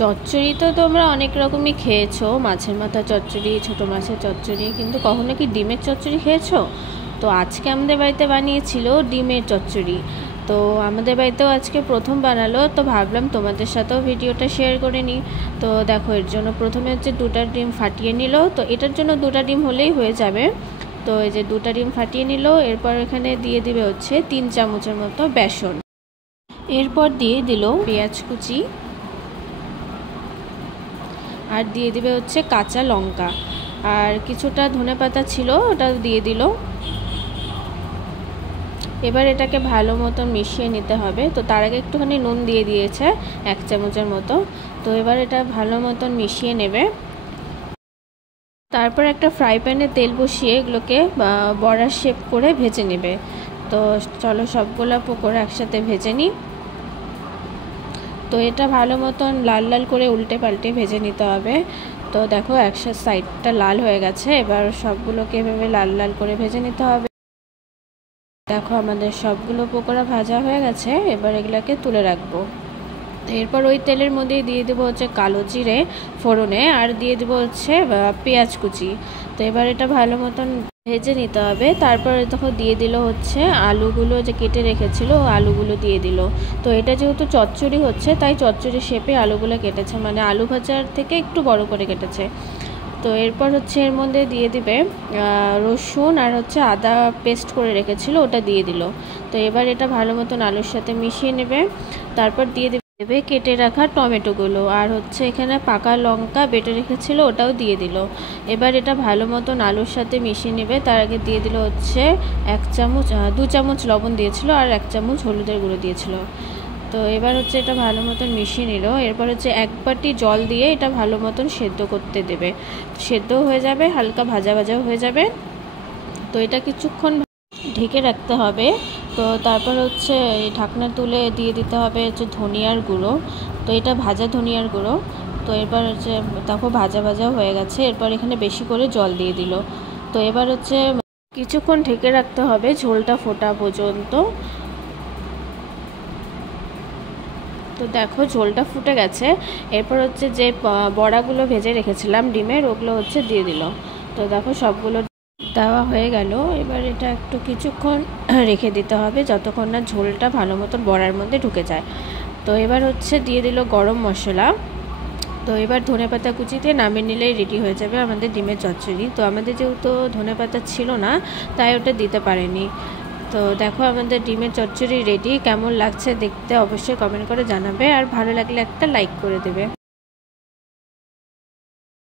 চচ্চড়ি তো তোমরা অনেক রকমই খেয়েছো, মাছের মাথা চচ্চড়ি, ছোটো মাছের চচ্চড়ি, কিন্তু কখনো কি ডিমের চচ্চড়ি খেয়েছো? তো আজকে আমাদের বাড়িতে বানিয়েছিল ডিমের চচ্চড়ি। তো আমাদের বাড়িতেও আজকে প্রথম বানালো, তো ভাবলাম তোমাদের সাথেও ভিডিওটা শেয়ার করে নিই। তো দেখো, এর জন্য প্রথমে হচ্ছে 2টা ডিম ফাটিয়ে নিল। তো এটার জন্য 2টা ডিম হলেই হয়ে যাবে। তো এই যে 2টা ডিম ফাটিয়ে নিল। এরপর এখানে দিয়ে দিবে হচ্ছে 3 চামচের মতো বেসন। এরপর দিয়ে দিল পেঁয়াজ কুচি, আর দিয়ে দিবে হচ্ছে কাঁচা লঙ্কা, আর কিছুটা ধনেপাতা ছিল ওটা দিয়ে দিল। এবার এটাকে ভালো মতো মিশিয়ে নিতে হবে। তো তার আগে একটুখানি নুন দিয়ে দিয়েছে 1 চামচের মতো। তো এবার এটা ভালো মতন মিশিয়ে নেবে। তারপর একটা ফ্রাই প্যানে তেল বসিয়ে এগুলোকে বড়ার শেপ করে ভেজে নেবে। তো চলো সবগুলো পকোড়া একসাথে ভেজে নিই। তো এটা ভালো মতন লাল লাল করে উল্টে পাল্টে ভেজে নিতে হবে। তো দেখো একসাথে সাইডটা লাল হয়ে গেছে, এবার সবগুলোকে এভাবে লাল লাল করে ভেজে নিতে হবে। দেখো আমাদের সবগুলো পকোড়া ভাজা হয়ে গেছে, এবার এগুলোকে তুলে রাখবো। এরপর ওই তেলের মধ্যেই দিয়ে দেবো হচ্ছে কালো জিরে ফোড়নে, আর দিয়ে দেবো হচ্ছে পেঁয়াজ কুচি। তো এবার এটা ভালো মতন ভেজে নিতে হবে। তারপরে তখন দিয়ে দিল হচ্ছে আলুগুলো যে কেটে রেখেছিল, আলুগুলো দিয়ে দিল। তো এটা যেহেতু চচ্চড়ি হচ্ছে, তাই চচ্চড়ি শেপে আলুগুলো কেটেছে, মানে আলু ভাজার থেকে একটু বড় করে কেটেছে। তো এরপর হচ্ছে এর মধ্যে দিয়ে দিবে রসুন আর হচ্ছে আদা পেস্ট করে রেখেছিল, ওটা দিয়ে দিল। তো এবার এটা ভালো মতন আলুর সাথে মিশিয়ে নেবে। তারপর দিয়ে দেবে কেটে রাখা টমেটোগুলো, আর হচ্ছে এখানে পাকা লঙ্কা বেটে রেখেছিল, ওটাও দিয়ে দিল। এবার এটা ভালো মতন আলুর সাথে মিশিয়ে নেবে। তার আগে দিয়ে দিল হচ্ছে 2 চামচ লবণ দিয়েছিল, আর 1 চামচ হলুদের গুঁড়ো দিয়েছিল। তো এবার হচ্ছে এটা ভালো মতন মিশিয়ে নিল। এরপর হচ্ছে 1 বাটি জল দিয়ে এটা ভালো মতন সেদ্ধ করতে দেবে। সেদ্ধ হয়ে যাবে, হালকা ভাজা ভাজাও হয়ে যাবে। তো এটা কিছুক্ষণ ঢেকে রাখতে হবে। তো তারপর হচ্ছে এই ঢাকনা তুলে দিয়ে দিতে হবে হচ্ছে ধনিয়ার গুঁড়ো। তো এটা ভাজা ধনিয়ার গুঁড়ো। তো এবার হচ্ছে দেখো ভাজা ভাজাও হয়ে গেছে। এরপর এখানে বেশি করে জল দিয়ে দিল। তো এবার হচ্ছে কিছুক্ষণ ঢেকে রাখতে হবে ঝোলটা ফোটা পর্যন্ত। তো দেখো ঝোলটা ফুটে গেছে। এরপর হচ্ছে যে বড়াগুলো ভেজে রেখেছিলাম ডিমের, ওগুলো হচ্ছে দিয়ে দিল। তো দেখো সবগুলো দেওয়া হয়ে গেল। এবার এটা একটু কিছুক্ষণ রেখে দিতে হবে, যতক্ষণ না ঝোলটা ভালো মতো বড়ার মধ্যে ঢুকে যায়। তো এবার হচ্ছে দিয়ে দিল গরম মশলা। তো এবার ধনেপাতা কুচিতে নামিয়ে নিলেই রেডি হয়ে যাবে আমাদের ডিমের চচ্চড়ি। তো আমাদের যেহেতু ধনেপাতা ছিল না, তাই ওটা দিতে পারেনি। তো দেখো আমাদের ডিমের চচ্চড়ি রেডি। কেমন লাগছে দেখতে অবশ্যই কমেন্ট করে জানাবে, আর ভালো লাগলে একটা লাইক করে দেবে।